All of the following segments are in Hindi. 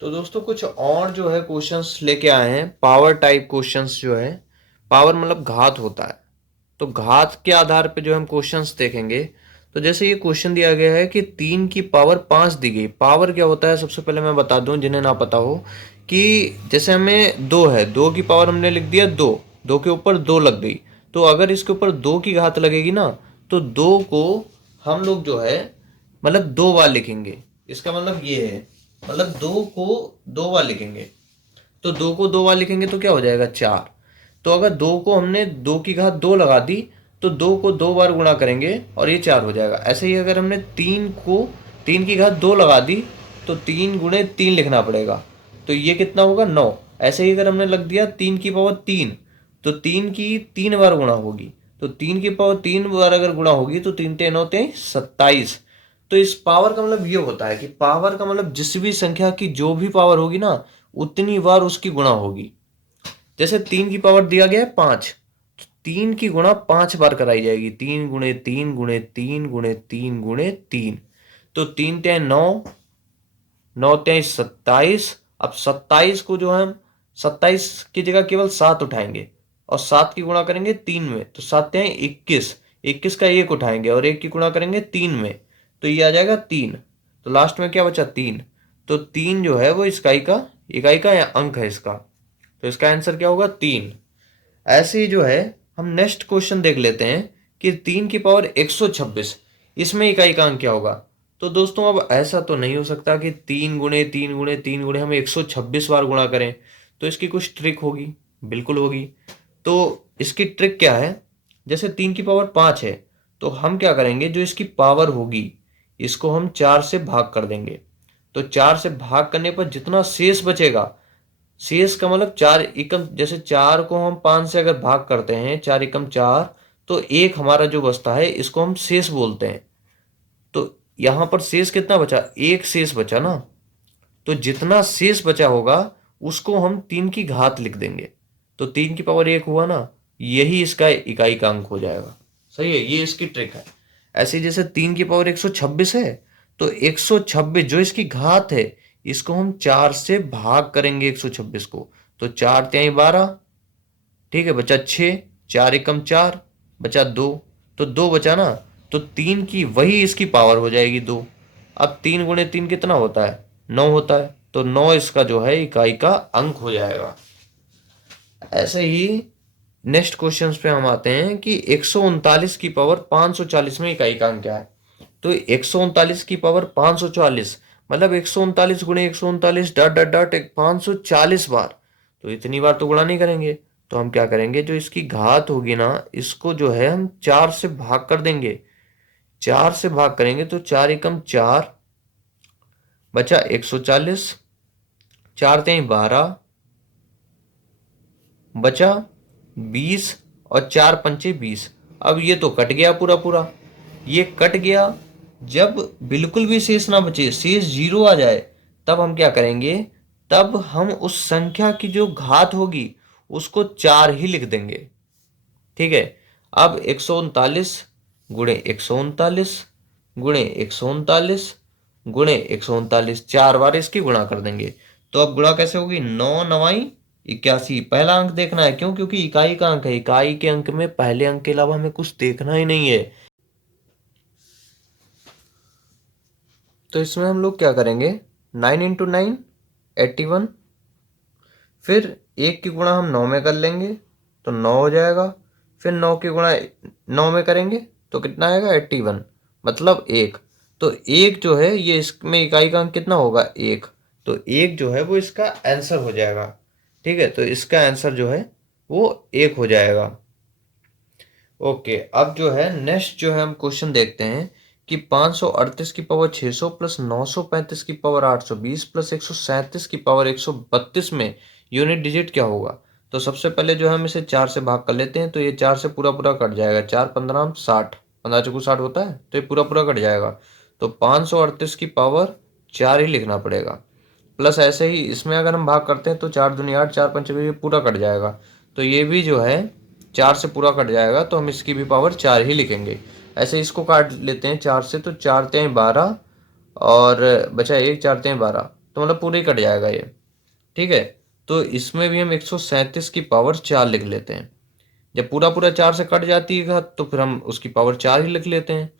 तो दोस्तों कुछ और जो है क्वेश्चंस लेके आए हैं, पावर टाइप क्वेश्चंस जो है। पावर मतलब घात होता है, तो घात के आधार पे जो हम क्वेश्चंस देखेंगे। तो जैसे ये क्वेश्चन दिया गया है कि 3 की पावर 5 दी गई। पावर क्या होता है, सबसे पहले मैं बता दूं जिन्हें ना पता हो, कि जैसे हमें 2 है, 2 की पावर हमने लिख दिया 2, 2 के ऊपर 2 लग गई। तो अगर इसके ऊपर 2 की घात लगेगी ना, तो 2 को हम लोग जो है मतलब 2 बार लिखेंगे। इसका मतलब ये है, मतलब 2 को 2 बार लिखेंगे। तो 2 को 2 बार लिखेंगे तो क्या हो जाएगा, 4। तो अगर 2 को हमने 2 की घात 2 लगा दी, तो 2 को 2 बार गुणा करेंगे और ये 4 हो जाएगा। ऐसे ही अगर हमने 3 की घात 2 लगा दी, तो 3 गुणे 3 लिखना पड़ेगा। तो ये कितना होगा, 9। ऐसे ही अगर हमने लग दिया 3 की पावर 3, तो 3 की 3 बार गुणा होगी। तो 3 की पावर 3 बार अगर गुणा होगी तो 3 3 9 27। तो इस पावर का मतलब ये होता है कि पावर का मतलब जिस भी संख्या की जो भी पावर होगी ना, उतनी बार उसकी गुणा होगी। जैसे 3 की पावर दिया गया है 5, 3 की गुणा 5 बार कराई जाएगी। 3 गुणे 3 गुणे 3 गुणे 3। तो 3 तिहाई 9, 9 तिहाई 27। अब 27 को जो है हम 27 की जगह केवल 7 उठाएंगे और 7 की गुणा करेंगे 3 में, तो 7 तिहाई 21। 21 का 1 उठाएंगे और 1 की गुणा करेंगे 3 में, तो ये आ जाएगा 3। तो लास्ट में क्या बचा, 3। तो 3 जो है वो इकाई का या अंक है इसका। तो इसका आंसर क्या होगा, 3। ऐसे ही जो है हम नेक्स्ट क्वेश्चन देख लेते हैं कि 3 की पावर 126, इसमें इकाई का अंक क्या होगा। तो दोस्तों अब ऐसा तो नहीं हो सकता कि 3 गुणे 3 गुणे 3 गुणे हम 126 बार गुणा करें। तो इसकी कुछ ट्रिक होगी, बिल्कुल होगी। तो इसकी ट्रिक क्या है, जैसे 3 की पावर 5 है, तो हम क्या करेंगे, जो इसकी पावर होगी इसको हम 4 से भाग कर देंगे। तो 4 से भाग करने पर जितना शेष बचेगा, शेष का मतलब 4 एकम, जैसे 4 को हम 5 से अगर भाग करते हैं, 4 एकम 4, तो एक हमारा जो बचता है इसको हम शेष बोलते हैं। तो यहां पर शेष कितना बचा, एक शेष बचा ना। तो जितना शेष बचा होगा उसको हम 3 की घात लिख देंगे। तो 3 की पावर 1 हुआ ना, यही इसका इकाई का अंक हो जाएगा। सही है, ये इसकी ट्रिक है। ऐसे जैसे 3 की पावर 126 है, तो 126 जो इसकी घात है, इसको हम 4 से भाग करेंगे 126 को। तो 4 तिहाई 12, ठीक है, बचा 6। 4 एकम 4, बचा 2। तो 2 बचा ना, तो 3 की वही इसकी पावर हो जाएगी 2। अब 3 गुणे 3 कितना होता है, 9 होता है। तो 9 इसका जो है इकाई का अंक हो जाएगा। ऐसे ही नेक्स्ट क्वेश्चंस पे हम आते हैं कि 139 की पावर 540 में इकाई का अंक क्या है। तो 139 की पावर 540 मतलब 139 गुणे 139 डॉट डॉट डॉट 540 बार। तो इतनी बार तो गुणा नहीं करेंगे। तो हम क्या करेंगे, जो इसकी घात होगी ना, इसको जो है हम 4 से भाग कर देंगे। 4 से भाग करेंगे तो 4 एकम 4, बचा 140। 4 तिहाई 12, बचा 20। और 4 पंचे 20। अब ये तो कट गया पूरा पूरा, ये कट गया। जब बिल्कुल भी शेष ना बचे, शेष 0 आ जाए, तब हम क्या करेंगे, तब हम उस संख्या की जो घात होगी उसको 4 ही लिख देंगे। ठीक है। अब 139 गुणे 139 गुणे 139 गुणे 139, 4 बार इसकी गुणा कर देंगे। तो अब गुणा कैसे होगी, 9 9 81। पहला अंक देखना है, क्यों, क्योंकि इकाई का अंक है। इकाई के अंक में पहले अंक के अलावा हमें कुछ देखना ही नहीं है। तो इसमें हम लोग क्या करेंगे, 9 × 9 81। फिर 1 की गुणा हम 9 में कर लेंगे तो 9 हो जाएगा। फिर 9 की गुणा 9 में करेंगे तो कितना आएगा, 81, मतलब 1। तो 1 जो है ये इसमें इकाई का अंक कितना होगा, 1। तो 1 जो है वो इसका आंसर हो जाएगा। ठीक है, तो इसका आंसर जो है वो 1 हो जाएगा। ओके, अब जो है नेक्स्ट जो है हम क्वेश्चन देखते हैं कि 538 की पावर 600 प्लस 935 की पावर 820 प्लस 137 की पावर 132 में यूनिट डिजिट क्या होगा। तो सबसे पहले जो है हम इसे 4 से भाग कर लेते हैं, तो ये 4 से पूरा पूरा कट जाएगा। 4 15 60, 15 × 4 = 60 होता है, तो ये पूरा पूरा कट जाएगा। तो 538 की पावर 4 ही लिखना पड़ेगा। प्लस ऐसे ही इसमें अगर हम भाग करते हैं तो 4 दूनी 8, 4 पंचे ये पूरा कट जाएगा। तो ये भी जो है 4 से पूरा कट जाएगा, तो हम इसकी भी पावर 4 ही लिखेंगे। ऐसे इसको काट लेते हैं 4 से, तो 4 तिहाई 12 और बचा 1, 4 तिहाई 12, तो मतलब पूरे ही कट जाएगा ये। ठीक है, तो इसमें भी हम 137 की पावर 4 लिख लेते हैं। जब पूरा पूरा 4 से कट जाती है तो फिर हम उसकी पावर 4 ही लिख लेते हैं।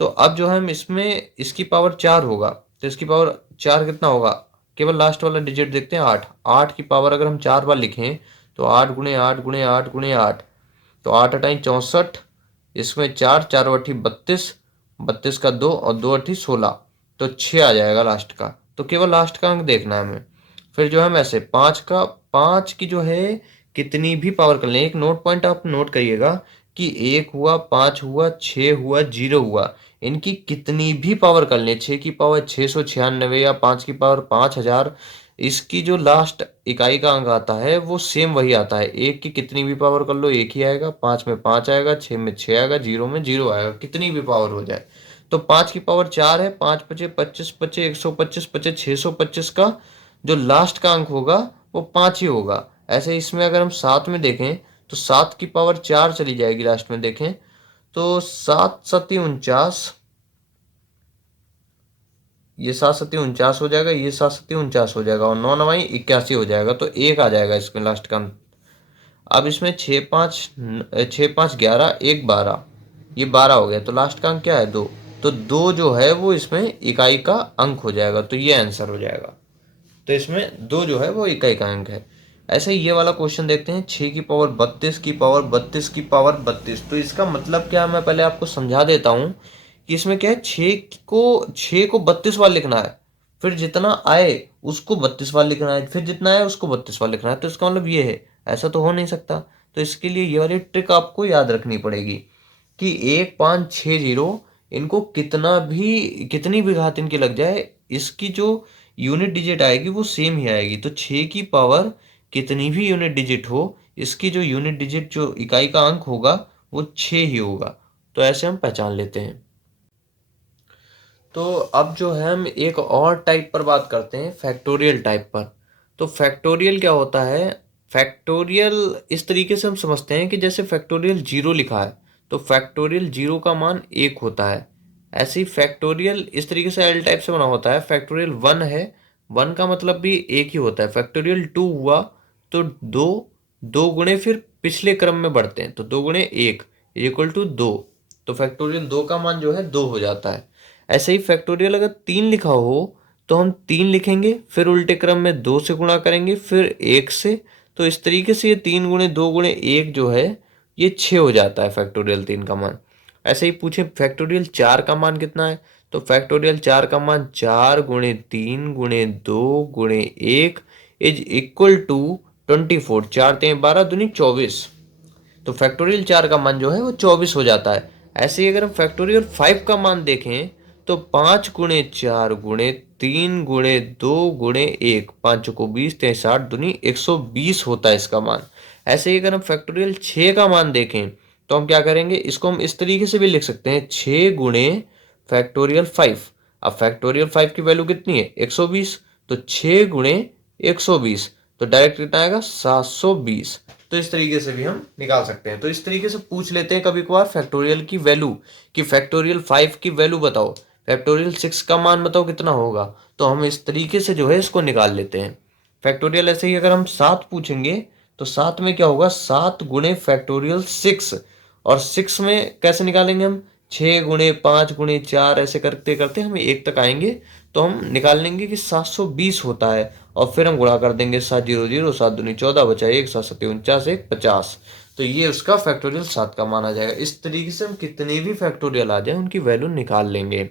तो अब जो है हम इसमें इसकी पावर 4 होगा, तो इसकी पावर 4 कितना होगा, केवल लास्ट वाला डिजिट देखते हैं 8। 8 की पावर अगर हम 4 बार लिखें तो 8 गुणे 8 गुणे 8 गुणे 8, तो 8 अठाई 64, इसमें 4 4 अठी 32, 32 का 2 और 2 अठी 16, तो 6 आ जाएगा लास्ट का। तो केवल लास्ट का अंक देखना है हमें। फिर जो हम ऐसे 5 की जो है कितनी भी पावर कर लें, एक नोट पॉइंट आप नोट करिएगा कि 1 हुआ, 5 हुआ, 6 हुआ, 0 हुआ, इनकी कितनी भी पावर कर लें, 6 की पावर 696 या 5 की पावर 5000, इसकी जो लास्ट इकाई का अंक आता है वो सेम वही आता है। 1 की कितनी भी पावर कर लो एक ही आएगा, 5 में 5 आएगा, 6 में 6 आएगा, 0 में 0 आएगा, कितनी भी पावर हो जाए। तो 5 की पावर 4 है, 5 पचे 25 पचे 125 पचे 625 का जो लास्ट का अंक होगा वो 5 ही होगा। ऐसे इसमें अगर हम 7 में देखें तो 7 की पावर 4 चली जाएगी लास्ट में देखें, तो 7 सती 49, ये 7 सती 49 हो जाएगा, ये 7 सती 49 हो जाएगा, और 9 नवाई 81 हो जाएगा, तो 1 आ जाएगा इसमें लास्ट का अंक। अब इसमें 6 5 1 12, ये 12 हो गया, तो लास्ट का अंक क्या है 2, तो 2 जो है वो इसमें इकाई का अंक हो जाएगा, तो ये आंसर हो जाएगा। तो इसमें 2 जो है वो इकाई का अंक है। ऐसे ही ये वाला क्वेश्चन देखते हैं, 6 की पावर 32 की पावर 32 की पावर 32, तो इसका मतलब क्या है मैं पहले आपको समझा देता हूँ कि इसमें क्या है, 6 को 32 बार लिखना है, फिर जितना आए उसको 32 बार लिखना है, फिर जितना आए उसको 32 बार लिखना है, तो इसका मतलब ये है, ऐसा तो हो नहीं सकता। तो इसके लिए ये वाली ट्रिक आपको याद रखनी पड़ेगी कि 1560, इनको कितनी भी घात इनकी लग जाए, इसकी जो यूनिट डिजिट आएगी वो सेम ही आएगी। तो 6 की पावर कितनी भी यूनिट डिजिट हो, इसकी जो यूनिट डिजिट जो इकाई का अंक होगा वो 6 ही होगा। तो ऐसे हम पहचान लेते हैं। तो अब जो है हम एक और टाइप पर बात करते हैं, फैक्टोरियल टाइप पर। तो फैक्टोरियल क्या होता है, फैक्टोरियल इस तरीके से हम समझते हैं कि जैसे फैक्टोरियल 0 लिखा है तो फैक्टोरियल 0 का मान 1 होता है। ऐसे ही फैक्टोरियल इस तरीके से एल टाइप से बना होता है, फैक्टोरियल 1 है, 1 का मतलब भी 1 ही होता है। फैक्टोरियल 2 हुआ तो 2, 2 गुणे फिर पिछले क्रम में बढ़ते हैं, तो 2 गुणे 1 इक्वल टू 2, तो फैक्टोरियल 2 का मान जो है 2 हो जाता है। ऐसे ही फैक्टोरियल अगर 3 लिखा हो तो हम 3 लिखेंगे, फिर उल्टे क्रम में 2 से गुणा करेंगे, फिर 1 से, तो इस तरीके से ये 3 गुणे 2 गुणे 1 जो है ये 6 हो जाता है फैक्टोरियल 3 का मान। ऐसे ही पूछे फैक्टोरियल 4 का मान कितना है, तो फैक्टोरियल 4 का मान 4 गुणे 3 गुणे 2 गुणे 1 इज इक्वल टू 24, 4 3 12 दूनी 24, तो फैक्टोरियल 4 का मान जो है वो 24 हो जाता है। ऐसे ही अगर हम फैक्टोरियल 5 का मान देखें तो 5 गुणे 4 गुणे 3 गुणे 2 गुणे 1, 5 को 20 3 60 दूनी 120 होता है इसका मान। ऐसे ही अगर हम फैक्टोरियल 6 का मान देखें तो हम क्या करेंगे, इसको हम इस तरीके से भी लिख सकते हैं, 6 गुणे फैक्टोरियल 5। अब फैक्टोरियल 5 की वैल्यू कितनी है 120, तो 6 गुणे 120, तो डायरेक्ट कितना आएगा 720। तो इस तरीके से भी हम निकाल सकते हैं। तो इस तरीके से पूछ लेते हैं कभी कभार फैक्टोरियल की वैल्यू, कि फैक्टोरियल 5 की वैल्यू बताओ, फैक्टोरियल 6 का मान बताओ कितना होगा, तो हम इस तरीके से जो है इसको निकाल लेते हैं। फैक्टोरियल ऐसे ही अगर हम 7 पूछेंगे तो 7 में क्या होगा, 7 गुणे फैक्टोरियल 6, और 6 में कैसे निकालेंगे हम, 6 गुणे 5 गुणे 4 ऐसे करते करते हम 1 तक आएंगे, तो हम निकाल लेंगे कि 720 होता है, और फिर हम गुणा कर देंगे 7 0 0 7 दूनी 14 बचा 1 7 7 49 1 50, तो ये उसका फैक्टोरियल 7 का माना जाएगा। इस तरीके से हम कितने भी फैक्टोरियल आ जाए उनकी वैल्यू निकाल लेंगे।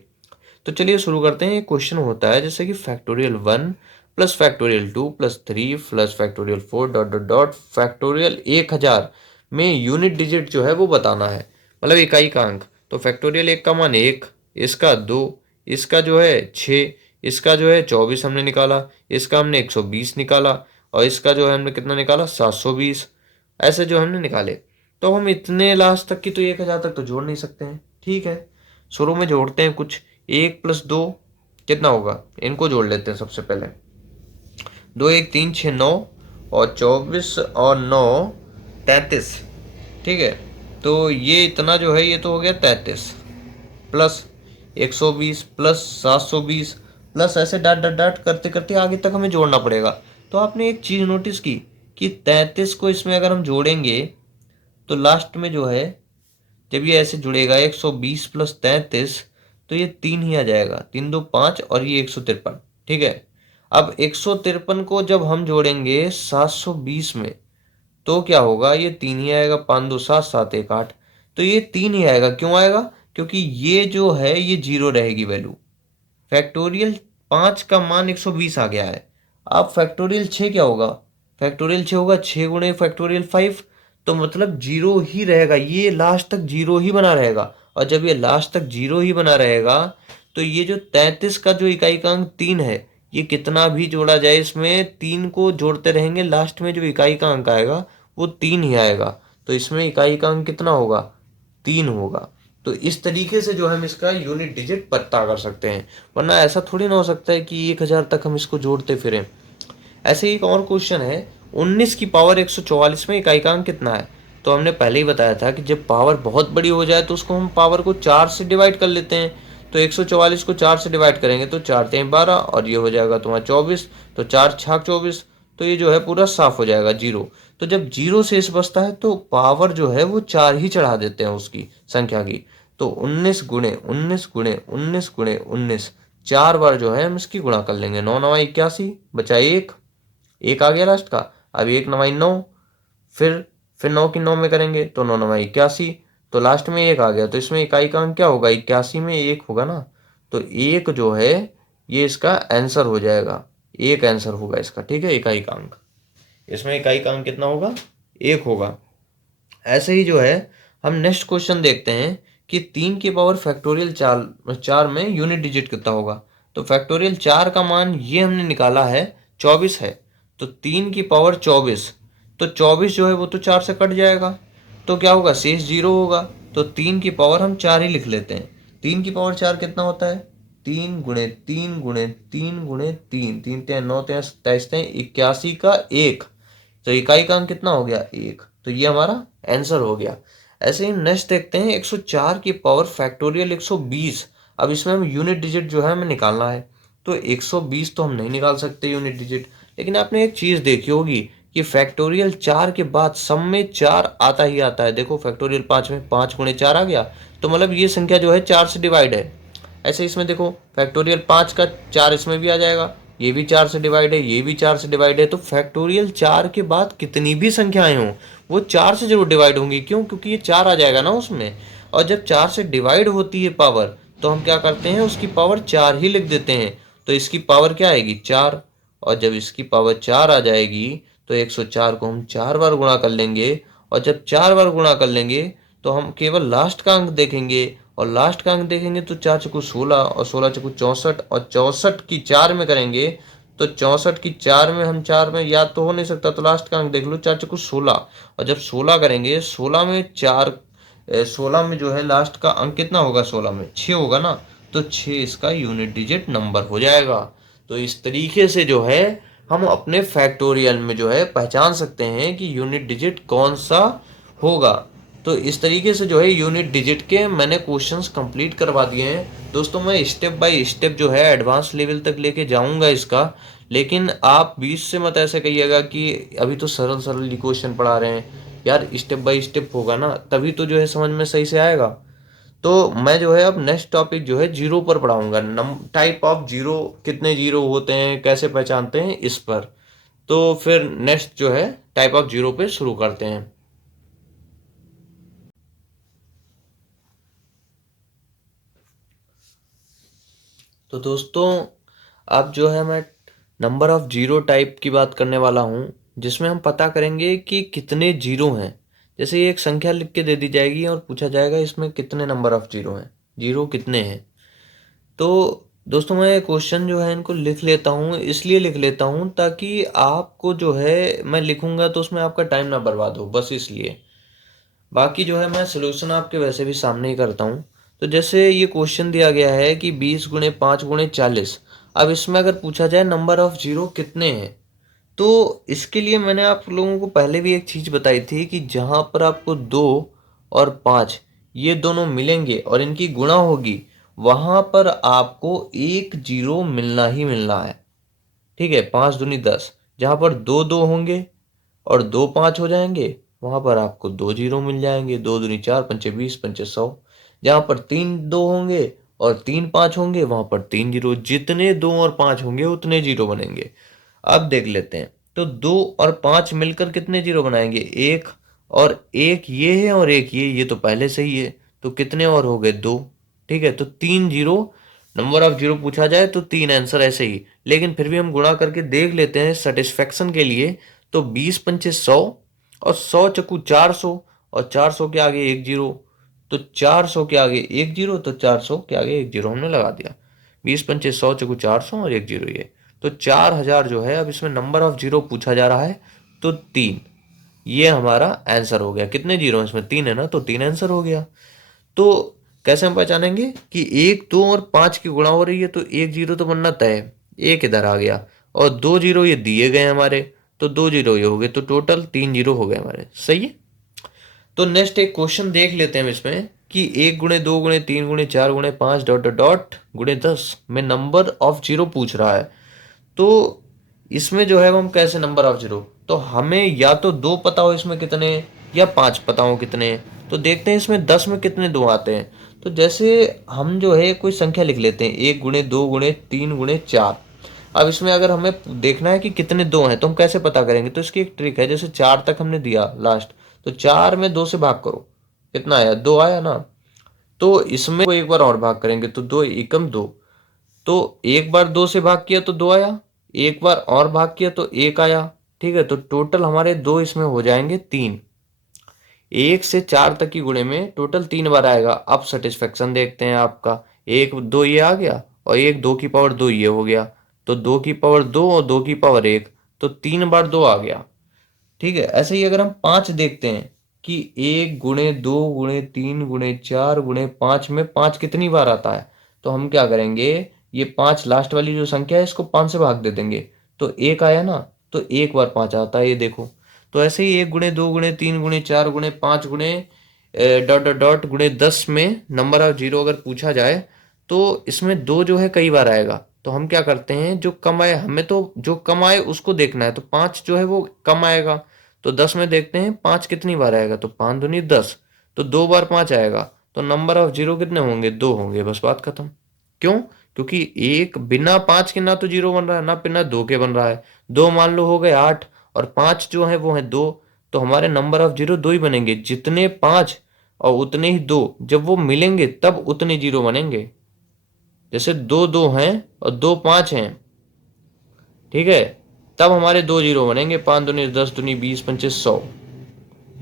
तो चलिए शुरू करते हैं। क्वेश्चन होता है जैसे कि factorial 1 plus factorial 2 plus 3 plus factorial 4 dot dot dot factorial 1000 में यूनिट डिजिट जो है वो बताना है, मतलब इकाई का अंक। तो फैक्टोरियल 1 का मान 1, इसका 2, इसका जो है 6, इसका जो है 24 हमने निकाला, इसका हमने 120 निकाला, और इसका जो है हमने कितना निकाला 720, ऐसे जो हमने निकाले। तो हम इतने लास्ट तक की तो 1000 तक तो जोड़ नहीं सकते हैं, ठीक है। शुरू में जोड़ते हैं कुछ, 1 प्लस 2 कितना होगा, इनको जोड़ लेते हैं सबसे पहले। 2 1 3 6 9 और 24 और 9 33, ठीक है। तो ये इतना जो है ये तो हो गया 33, प्लस 120 प्लस 720 प्लस ऐसे डाट डाट डाट करते करते आगे तक हमें जोड़ना पड़ेगा। तो आपने एक चीज़ नोटिस की कि 33 को इसमें अगर हम जोड़ेंगे तो लास्ट में जो है जब ये ऐसे जुड़ेगा 120 प्लस 33, तो ये 3 ही आ जाएगा, 3 2 5 और ये 153। ठीक है। अब 153 को जब हम जोड़ेंगे 720 में तो क्या होगा, ये 3 ही आएगा, 5 2 7 7 1 8। तो ये 3 ही आएगा। क्यों आएगा? क्योंकि ये जो है ये जीरो रहेगी वैल्यू। फैक्टोरियल 5 का मान 120 आ गया है। अब फैक्टोरियल 6 क्या होगा? फैक्टोरियल 6 होगा 6 गुणे फैक्टोरियल 5। तो मतलब जीरो ही रहेगा, ये लास्ट तक जीरो ही बना रहेगा। और जब ये लास्ट तक जीरो ही बना रहेगा तो ये जो 33 का जो इकाई का अंक 3 है, ये कितना भी जोड़ा जाए इसमें 3 को जोड़ते रहेंगे, लास्ट में जो इकाई का अंक आएगा वो 3 ही आएगा। तो इसमें इकाई का अंक कितना होगा? 3 होगा। तो इस तरीके से जो हम इसका यूनिट डिजिट पता कर सकते हैं। वरना ऐसा थोड़ी ना हो सकता है कि 1000 तक हम इसको जोड़ते फिरें। ऐसे ही एक और क्वेश्चन है, 19 की पावर 144 में इकाई का अंक कितना है? तो हमने पहले ही बताया था कि जब पावर बहुत बड़ी हो जाए तो उसको हम पावर को 4 से डिवाइड कर लेते हैं। तो 144 को 4 से डिवाइड करेंगे तो 4 3 12 और ये हो जाएगा तुम्हारा 24। तो 4 छाक 24। तो ये जो है पूरा साफ हो जाएगा, जीरो। तो जब जीरो शेष बचता है तो पावर जो है वो 4 ही चढ़ा देते हैं उसकी संख्या की। तो 19 गुणे 19 गुणे 19 गुणे 19, 4 बार जो है हम इसकी गुणा कर लेंगे। 9 9 81, बचा एक, एक आ गया लास्ट का। अब एक नवाई 9, फिर 9 की 9 में करेंगे तो 9 नवाई 81। तो लास्ट में एक आ गया, तो इसमें इकाई का अंक क्या होगा? 81 में एक होगा ना। तो एक जो है ये इसका आंसर हो जाएगा, एक आंसर होगा इसका। ठीक है, इकाई का अंक, इसमें इकाई का अंक कितना होगा? एक होगा। ऐसे ही जो है हम नेक्स्ट क्वेश्चन देखते हैं कि 3 की पावर फैक्टोरियल 4 में यूनिट डिजिट कितना होगा। तो फैक्टोरियल 4 का मान ये हमने निकाला है 24 है। तो 3 की पावर 24, तो 24 जो है वो तो 4 से कट जाएगा। तो क्या होगा? शेष जीरो होगा। तो 3 की पावर हम 4 ही लिख लेते हैं। 3 की पावर 4 कितना होता है? 3 गुणे 3 गुणे 3 गुणे 3, 3 3 9 3 27 81 का एक। तो इकाई का अंक कितना हो गया? एक। तो ये हमारा आंसर हो गया। ऐसे ही नेक्स्ट देखते हैं 104 की पावर फैक्टोरियल 120। अब इसमें हम यूनिट डिजिट जो है हमें निकालना है। तो 120 तो हम नहीं निकाल सकते यूनिट डिजिट, लेकिन आपने एक चीज़ देखी होगी कि फैक्टोरियल 4 के बाद सब में 4 आता ही आता है। देखो फैक्टोरियल 5 में 5 गुणे 4 आ गया, तो मतलब ये संख्या जो है 4 से डिवाइड है। ऐसे इसमें देखो फैक्टोरियल 5 का 4 इसमें भी आ जाएगा, ये भी 4 से डिवाइड है, ये भी 4 से डिवाइड है। तो फैक्टोरियल 4 के बाद कितनी भी संख्याएं हों वो 4 से जरूर डिवाइड होंगी। क्यों? क्योंकि ये 4 आ जाएगा ना उसमें। और जब 4 से डिवाइड होती है पावर, तो हम क्या करते हैं? उसकी पावर 4 ही लिख देते हैं। तो इसकी पावर क्या आएगी? 4। और जब इसकी पावर 4 आ जाएगी तो 104 को हम 4 बार गुणा कर लेंगे। और जब 4 बार गुणा कर लेंगे तो हम केवल लास्ट का अंक देखेंगे। और लास्ट का अंक देखेंगे तो 4 चौको 16 और 16 चौको 64, और 64 की 4 में करेंगे तो 64 की 4 में हम 4 में याद तो हो नहीं सकता, तो लास्ट का अंक देख लो, 4 चौको 16। और जब 16 करेंगे 16 में 4, 16 में जो है लास्ट का अंक कितना होगा? 16 में 6 होगा ना। तो 6 इसका यूनिट डिजिट नंबर हो जाएगा। तो इस तरीके से जो है हम अपने फैक्टोरियल में जो है पहचान सकते हैं कि यूनिट डिजिट कौन सा होगा। तो इस तरीके से जो है यूनिट डिजिट के मैंने क्वेश्चंस कंप्लीट करवा दिए हैं। दोस्तों मैं स्टेप बाय स्टेप जो है एडवांस लेवल तक लेके जाऊंगा इसका। लेकिन आप बीच से मत ऐसे कहिएगा कि अभी तो सरल सरल क्वेश्चन पढ़ा रहे हैं। यार स्टेप बाय स्टेप होगा ना तभी तो जो है समझ में सही से आएगा। तो मैं जो है अब नेक्स्ट टॉपिक जो है जीरो पर पढ़ाऊंगा। टाइप ऑफ जीरो, कितने जीरो होते हैं, कैसे पहचानते हैं, इस पर। तो फिर नेक्स्ट जो है टाइप ऑफ जीरो पे शुरू करते हैं। तो दोस्तों अब जो है मैं नंबर ऑफ जीरो टाइप की बात करने वाला हूँ, जिसमें हम पता करेंगे कि कितने जीरो हैं। जैसे ये एक संख्या लिख के दे दी जाएगी और पूछा जाएगा इसमें कितने नंबर ऑफ जीरो हैं, जीरो कितने हैं। तो दोस्तों मैं क्वेश्चन जो है इनको लिख लेता हूँ, इसलिए लिख लेता हूँ ताकि आपको जो है मैं लिखूंगा तो उसमें आपका टाइम ना बर्बाद हो, बस इसलिए। बाकी जो है मैं सोल्यूशन आपके वैसे भी सामने ही करता हूँ। तो जैसे ये क्वेश्चन दिया गया है कि 20 गुणे 5 गुणे 40। अब इसमें अगर पूछा जाए नंबर ऑफ जीरो कितने हैं, तो इसके लिए मैंने आप लोगों को पहले भी एक चीज़ बताई थी कि जहाँ पर आपको 2 और 5 ये दोनों मिलेंगे और इनकी गुणा होगी, वहां पर आपको एक जीरो मिलना ही मिलना है। ठीक है, 5 दूनी 10। जहां पर दो दो होंगे और दो पांच हो जाएंगे, वहां पर आपको दो जीरो मिल जाएंगे। दो दूनी चार, पंचे 20, पंचे 100। जहां पर तीन दो होंगे और तीन पांच होंगे, वहां पर तीन जीरो। जितने दो और पांच होंगे उतने जीरो बनेंगे। अब देख लेते हैं, तो दो और पांच मिलकर कितने जीरो बनाएंगे? एक, और एक ये है और एक ये तो पहले से ही है, तो कितने और हो गए? दो। ठीक है, तो तीन जीरो नंबर ऑफ जीरो पूछा जाए तो तीन आंसर ऐसे ही। लेकिन फिर भी हम गुणा करके देख लेते हैं सेटिस्फेक्शन के लिए। तो 20 पंचे 100, और 100 चकू 400, और 400 के आगे एक जीरो। तो 400 के आगे एक जीरो, तो 400 के आगे एक जीरो हमने लगा दिया। 20 पंचे 100 चकू 400 और एक जीरो ये। तो 4000 जो है, अब इसमें नंबर ऑफ जीरो पूछा जा रहा है तो तीन। ये हमारा आंसर हो गया। कितने जीरो हैं इसमें? तीन है ना, तो तीन आंसर हो गया। तो कैसे हम पहचानेंगे कि एक दो और पांच की गुणा हो रही है? तो एक जीरो तो बनना तय है, एक इधर आ गया, और दो जीरो ये दिए गए हमारे, तो दो जीरो ये हो गए, तो टोटल तीन जीरो हो गए हमारे। सही है। तो नेक्स्ट एक क्वेश्चन देख लेते हैं हम इसमें कि एक गुणे दो गुणे तीन गुणे चार गुणे पांच डॉट डॉट डॉट गुणे 10 में नंबर ऑफ जीरो पूछ रहा है। तो इसमें जो है वो हम कैसे नंबर ऑफ जीरो, तो हमें या तो दो पता हो इसमें कितने, या पांच पता हो कितने। तो देखते हैं इसमें 10 में कितने दो आते हैं। तो जैसे हम जो है कोई संख्या लिख लेते हैं, एक गुणे दो गुणे तीन गुणे चार। अब इसमें अगर हमें देखना है कि कितने दो हैं, तो हम कैसे पता करेंगे? तो इसकी एक ट्रिक है। जैसे चार तक हमने दिया लास्ट, तो चार में दो से भाग करो, कितना आया? दो आया ना। तो इसमें को एक बार और भाग करेंगे, तो दो एकम दो। तो एक बार दो से भाग किया तो दो आया, एक बार और भाग किया तो एक आया। ठीक है, तो टोटल हमारे दो इसमें हो जाएंगे तीन। एक से चार तक की गुणे में टोटल तीन बार आएगा। अब सेटिस्फेक्शन देखते हैं आपका। एक दो ये आ गया, और एक दो की पावर दो ये हो गया। तो दो की पावर दो और दो की पावर एक, तो तीन बार दो आ गया। ठीक है, ऐसे ही अगर हम पांच देखते हैं कि एक गुणे दो गुणे तीन गुणे चार गुणे पांच में पांच कितनी बार आता है, तो हम क्या करेंगे? ये पांच लास्ट वाली जो संख्या है इसको पांच से भाग दे देंगे, तो एक आया ना। तो एक बार पांच आता है, ये देखो। तो ऐसे ही एक गुणे दो गुणे तीन गुणे चार गुणे पांच गुणे डॉट डॉट डॉट गुणे 10 में नंबर ऑफ जीरो अगर पूछा जाए, तो इसमें दो जो है कई बार आएगा। तो हम क्या करते हैं, जो कम आए, हमें तो जो कम आए उसको देखना है, तो पांच जो है वो कम आएगा। तो 10 में देखते हैं पांच कितनी बार आएगा, तो पांच दूनी 10। तो दो बार पांच आएगा, तो नंबर ऑफ जीरो कितने होंगे? दो होंगे। बस बात खत्म। क्यों? क्योंकि एक बिना पांच के ना तो जीरो बन रहा है, ना बिना दो के बन रहा है। दो मान लो हो गए आठ, और पांच जो है वो है दो। तो हमारे नंबर ऑफ जीरो दो ही बनेंगे। जितने पांच और उतने ही दो, जब वो मिलेंगे तब उतने जीरो बनेंगे। जैसे दो दो हैं और दो पांच हैं, ठीक है, तब हमारे दो जीरो बनेंगे। पांच दूनी 10, दूनी 20, पंचे 100।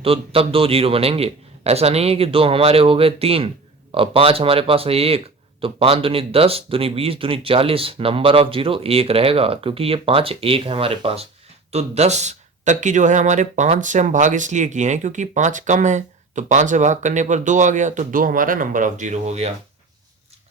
तो तब दो जीरो बनेंगे। ऐसा नहीं है कि दो हमारे हो गए तीन और पांच हमारे पास है एक। तो पांच दूनी 10, दूनी 20, दूनी 40, नंबर ऑफ जीरो एक रहेगा, क्योंकि ये पांच एक है हमारे पास। तो 10 तक की जो है हमारे पांच से हम भाग इसलिए किए हैं क्योंकि पांच कम है। तो पांच से भाग करने पर दो आ गया, तो दो हमारा नंबर ऑफ जीरो हो गया।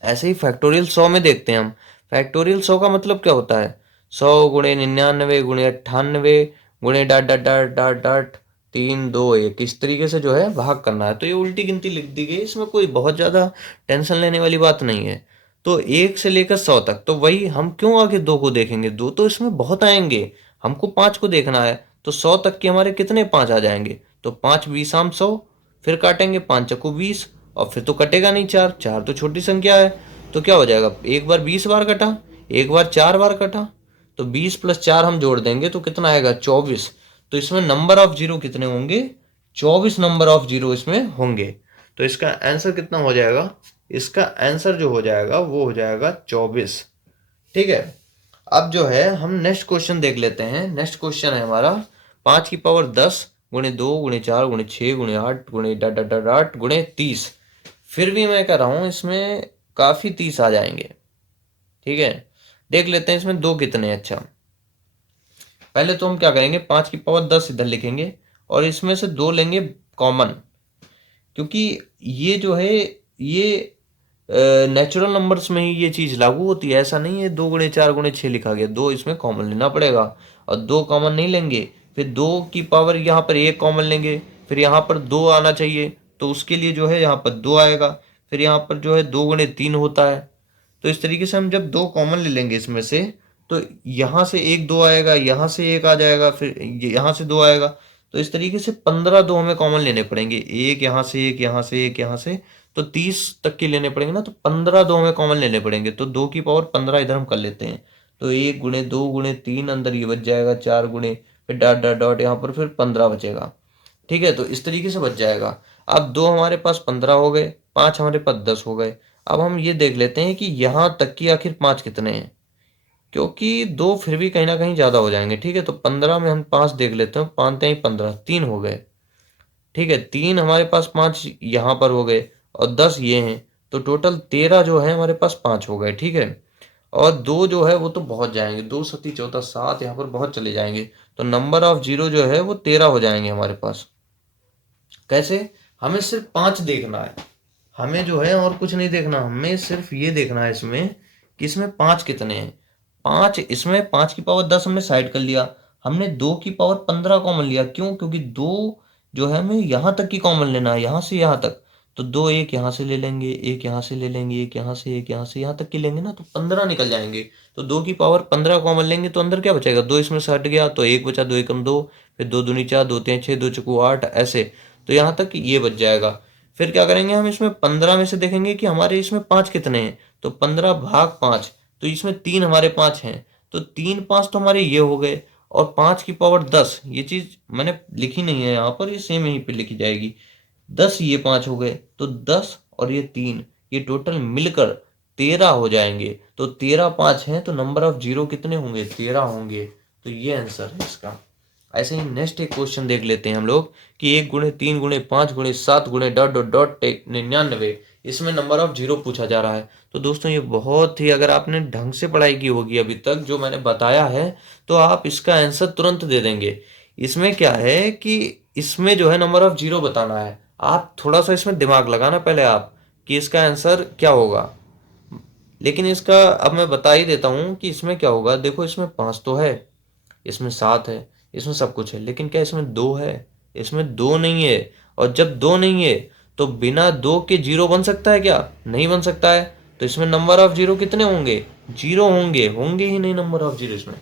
ऐसे ही फैक्टोरियल 100 में देखते हैं हम। फैक्टोरियल 100 का मतलब क्या होता है? 100 गुणे 99 गुणे 98 गुणे dot dot dot dot dot तीन दो एक, इस तरीके से जो है भाग करना है। तो ये उल्टी गिनती लिख दी गई, इसमें कोई बहुत ज्यादा टेंशन लेने वाली बात नहीं है। तो एक से लेकर 100 तक, तो वही हम क्यों आगे दो को देखेंगे? दो तो इसमें बहुत आएंगे, हमको पांच को देखना है। तो 100 तक के हमारे कितने पांच आ जाएंगे? तो पांच 20 100, फिर काटेंगे 5 चक्कू 20, और फिर तो कटेगा नहीं। चार, चार तो छोटी संख्या है। तो क्या हो जाएगा? एक बार 20 बार कटा, एक बार 4 बार कटा। तो 20 + 4 हम जोड़ देंगे तो कितना आएगा? 24। तो इसमें नंबर ऑफ जीरो कितने होंगे? 24 नंबर ऑफ जीरो इसमें होंगे। तो इसका आंसर कितना हो जाएगा? इसका आंसर जो हो जाएगा वो हो जाएगा 24। ठीक है। अब जो है हम नेक्स्ट क्वेश्चन देख लेते हैं। नेक्स्ट क्वेश्चन है हमारा 5 की पावर 10 गुणे 2 गुणे 4 गुणे 6 गुणे 8 गुणे डाट डाट डाट डाट गुणे 30। फिर भी मैं कह रहा हूं इसमें काफी 30 आ जाएंगे। ठीक है, देख लेते हैं इसमें दो कितने हैं। अच्छा, पहले तो हम क्या करेंगे, 5 की पावर 10 इधर लिखेंगे और इसमें से दो लेंगे कॉमन, क्योंकि ये जो है ये नेचुरल नंबर्स में ही ये चीज लागू होती है। ऐसा नहीं है 2 गुणे 4 गुणे 6 लिखा गया, दो इसमें कॉमन लेना पड़ेगा। और दो कॉमन नहीं लेंगे, फिर दो की पावर यहाँ पर एक कॉमन लेंगे, फिर यहाँ पर दो आना चाहिए, तो उसके लिए जो है यहाँ पर दो आएगा। फिर यहाँ पर जो है 2 गुणे 3 होता है। तो इस तरीके से हम जब दो कॉमन ले लेंगे इसमें से, तो यहाँ से एक दो आएगा, यहाँ से एक आ जाएगा, फिर यहाँ से दो आएगा। तो इस तरीके से 15 दो हमें कॉमन लेने पड़ेंगे, एक यहाँ से, एक यहाँ से, एक यहाँ से, तो 30 तक के लेने पड़ेंगे ना। तो 15 दो हमें कॉमन लेने पड़ेंगे, तो 2 की पावर 15 इधर हम कर लेते हैं। तो 1 गुणे 2 गुणे 3 अंदर ये बच जाएगा, 4 गुणे, फिर डॉट डॉट डॉट यहाँ पर फिर 15 बचेगा। ठीक है, तो इस तरीके से बच जाएगा। अब दो हमारे पास 15 हो गए, पांच हमारे पास 10 हो गए। अब हम ये देख लेते हैं कि यहां तक की आखिर पांच कितने हैं, क्योंकि दो फिर भी कहीं ना कहीं ज्यादा हो जाएंगे। ठीक है, तो 15 में हम पांच देख लेते हैं, पांच तेई 15, तीन हो गए। ठीक है, तीन हमारे पास पांच यहाँ पर हो गए, और 10 ये हैं, तो टोटल 13 जो है हमारे पास पांच हो गए। ठीक है, और दो जो है वो तो बहुत जाएंगे, 2 सती 14 7 यहाँ पर बहुत चले जाएंगे। तो नंबर ऑफ जीरो जो है वो 13 हो जाएंगे हमारे पास। कैसे? हमें सिर्फ पांच देखना है, हमें जो है और कुछ नहीं देखना, हमें सिर्फ ये देखना है इसमें कि इसमें पांच कितने हैं। पांच, इसमें 5 की पावर 10 हमने साइड कर लिया, हमने 2 की पावर 15 कॉमन लिया। क्यों? क्योंकि दो जो है हमें यहां तक की कॉमन लेना है, यहां से यहां तक। तो दो, एक यहां से ले लेंगे, एक यहां से ले लेंगे, एक यहां से, एक यहां से, यहां तक की लेंगे ना, तो 15 निकल जाएंगे। तो 2 की पावर 15 कॉमन लेंगे, तो अंदर क्या बचेगा? दो इसमें से हट गया तो एक बचा, दो एकम दो, फिर दो दूनी चार, दो तीन छह, दो चौको आठ, ऐसे। तो यहाँ तक ये बच जाएगा। फिर क्या करेंगे हम, इसमें 15 में से देखेंगे कि हमारे इसमें पांच कितने हैं। तो 15 भाग 5, तो इसमें तीन हमारे पांच हैं, तो तीन पांच तो हमारे ये हो गए। और 5 की पावर 10, ये चीज मैंने लिखी नहीं है यहाँ पर, ये सेम यहीं पे लिखी जाएगी। 10 ये पांच हो गए, तो 10 और ये तीन, ये टोटल मिलकर 13 हो जाएंगे। तो 13 पांच हैं, तो नंबर ऑफ जीरो कितने होंगे? 13 होंगे। तो ये आंसर है इसका। ऐसे ही नेक्स्ट एक क्वेश्चन देख लेते हैं हम लोग कि 1 गुणे 3 गुणे 5 गुणे 7 गुणे डॉट डॉट डॉट 99, इसमें नंबर ऑफ जीरो पूछा जा रहा है। तो दोस्तों ये बहुत ही, अगर आपने ढंग से पढ़ाई की होगी अभी तक जो मैंने बताया है, तो आप इसका आंसर तुरंत दे देंगे। इसमें क्या है कि इसमें जो है नंबर ऑफ जीरो बताना है। आप थोड़ा सा इसमें दिमाग लगाना पहले आप, कि इसका आंसर क्या होगा। लेकिन इसका अब मैं बता ही देता हूं कि इसमें क्या होगा। देखो, इसमें पांच तो है, इसमें सात है, इसमें सब कुछ है, लेकिन क्या इसमें दो है? इसमें दो नहीं है। और जब दो नहीं है, तो बिना दो के जीरो बन सकता है क्या? नहीं बन सकता है। तो इसमें नंबर ऑफ जीरो कितने होंगे? जीरो होंगे, होंगे ही नहीं नंबर ऑफ जीरो इसमें।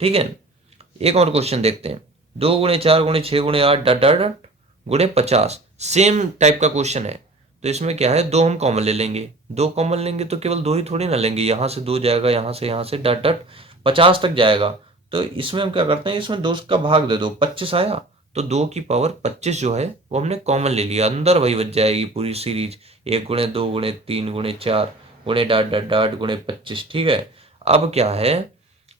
ठीक है, एक और क्वेश्चन देखते हैं। 2 गुणे 4 गुणे 6 गुणे 8 डॉट डॉट डॉट गुणे 50, सेम टाइप का क्वेश्चन है। तो इसमें क्या है, दो हम कॉमन ले लेंगे। दो कॉमन लेंगे तो केवल दो ही थोड़ी ना लेंगे, यहाँ से दो जाएगा, यहाँ से डॉट डॉट 50 तक जाएगा। तो इसमें हम क्या करते हैं, इसमें दो का भाग दे दो, 25 आया। तो 2 की पावर 25 जो है वो हमने कॉमन ले लिया, अंदर वही बच जाएगी पूरी सीरीज। 1 गुणे 2 गुणे 3 गुणे 4 गुणे डॉट डॉट डॉट गुणे 25। ठीक है, अब क्या है,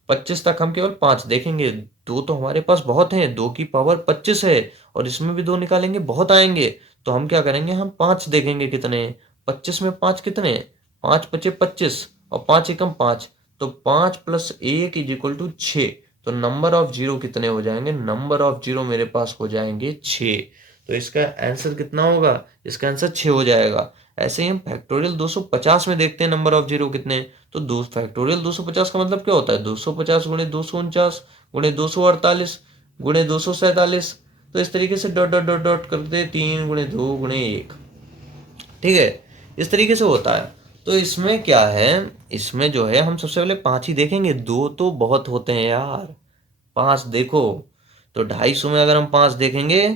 25 तक हम केवल पांच देखेंगे। दो तो हमारे पास बहुत हैं, 2 की पावर 25 है, और इसमें भी दो निकालेंगे बहुत आएंगे। तो हम क्या करेंगे, हम पांच देखेंगे कितने हैं। 25 में पांच कितने हैं? पांच पचे 25, और पांच एकम पांच, तो 5 + 1 = 6। तो नंबर ऑफ जीरो कितने हो जाएंगे? नंबर ऑफ जीरो मेरे पास हो जाएंगे 6। तो इसका आंसर कितना होगा? इसका आंसर 6 हो जाएगा। ऐसे ही हम फैक्टोरियल 250 में देखते हैं नंबर ऑफ जीरो कितने हैं। तो दो फैक्टोरियल 250 का मतलब क्या होता है? 250 गुणे 249 गुणे 248 गुणे 247। तो इस तरीके से डॉट डॉट डॉट डॉट करते 3 गुणे 2 गुणे 1। ठीक है, इस तरीके से होता है। तो इसमें क्या है, इसमें जो है हम सबसे पहले पांच ही देखेंगे, दो तो बहुत होते हैं यार। पांच देखो, तो 250 में अगर हम पांच देखेंगे,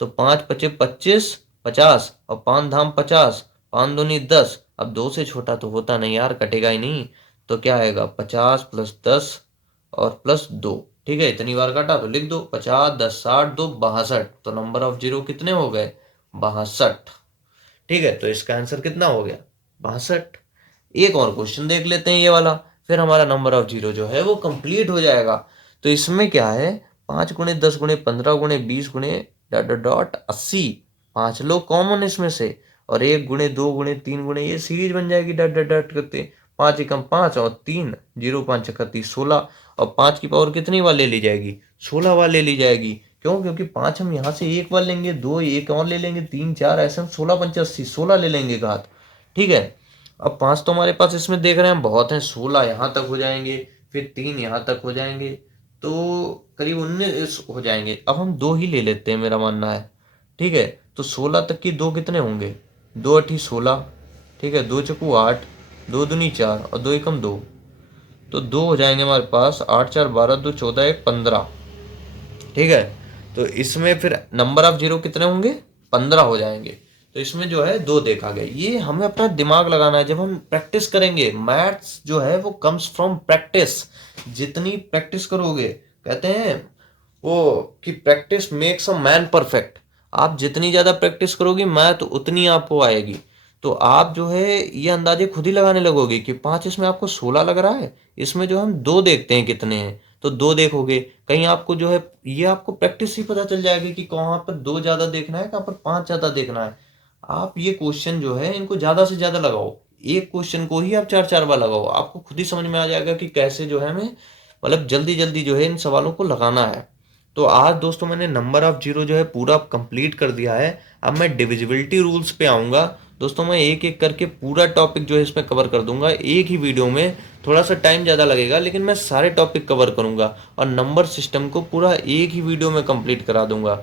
तो 5 × 5 = 25, 50, और पांच धाम 50, पांच दूनी 10। अब दो से छोटा तो होता नहीं यार, कटेगा ही नहीं। तो क्या आएगा, 50 + 10 और +2। ठीक है, इतनी बार काटा तो लिख दो, 50 10 60 2 62। तो नंबर ऑफ जीरो कितने हो गए? 62। ठीक है, तो इसका आंसर कितना हो गया? 62। एक और क्वेश्चन देख लेते हैं ये वाला, फिर हमारा नंबर ऑफ जीरो जो है वो कंप्लीट हो जाएगा। तो इसमें क्या है, 5 × 10 × 15 × 20 डॉट डॉट डॉट 80, पांच लोग कॉमन इसमें से, और 1 × 2 × 3 ये सीरीज बन जाएगी डॉट डॉट डॉट करते। पांच एकम पांच, और तीन, 0 5 × 31 16। और पांच की पावर कितनी बार ले ली जाएगी? 16 बार ले ली जाएगी। क्यों? क्योंकि पांच हम यहाँ से एक बार लेंगे, दो एक और ले लेंगे, तीन चार, ऐसे हम 16 × 5 = 80, 16 ले लेंगे घात। ठीक है, अब पांच तो हमारे पास इसमें देख रहे हैं बहुत हैं, 16 यहाँ तक हो जाएंगे, फिर तीन यहाँ तक हो जाएंगे, तो करीब 19 हो जाएंगे। अब हम दो ही ले लेते हैं, मेरा मानना है। ठीक है, तो 16 तक की दो कितने होंगे? 2 × 8 = 16, ठीक है, 2 चक्कू 8, 2 दूनी 4 और 2 एकम 2, तो 2 हो जाएंगे हमारे पास। 8 4 12, 2 14 1 15। ठीक है, तो इसमें फिर नंबर ऑफ जीरो कितने होंगे, 15 हो जाएंगे। तो इसमें जो है 2 देखा गया। ये हमें अपना दिमाग लगाना है जब हम प्रैक्टिस करेंगे। मैथ्स जो है वो कम्स फ्रॉम प्रैक्टिस। जितनी प्रैक्टिस करोगे, कहते हैं वो कि practice makes a man perfect. आप जितनी ज्यादा प्रैक्टिस करोगे मैथ उतनी आपको आएगी। तो आप जो है ये अंदाजे खुद ही लगाने लगोगे कि 5 इसमें आपको 16 लग रहा है, इसमें जो हम 2 देखते हैं कितने हैं, तो 2 देखोगे। कहीं आपको जो है ये आपको प्रैक्टिस ही पता चल जाएगी कि कहाँ पर 2 ज्यादा देखना है, कहाँ पर 5 ज्यादा देखना है। आप ये क्वेश्चन जो है इनको ज्यादा से ज्यादा लगाओ। एक क्वेश्चन को ही आप 4 4 बार लगाओ, आपको खुद ही समझ में आ जाएगा कि कैसे जो है हमें मतलब जल्दी जल्दी जो है इन सवालों को लगाना है। तो आज दोस्तों मैंने नंबर ऑफ जीरो जो है पूरा कंप्लीट कर दिया है। अब मैं डिविजिबिलिटी रूल्स पे आऊँगा। दोस्तों मैं एक एक करके पूरा टॉपिक जो है इसमें कवर कर दूंगा एक ही वीडियो में। थोड़ा सा टाइम ज़्यादा लगेगा लेकिन मैं सारे टॉपिक कवर करूंगा और नंबर सिस्टम को पूरा एक ही वीडियो में कंप्लीट करा दूंगा।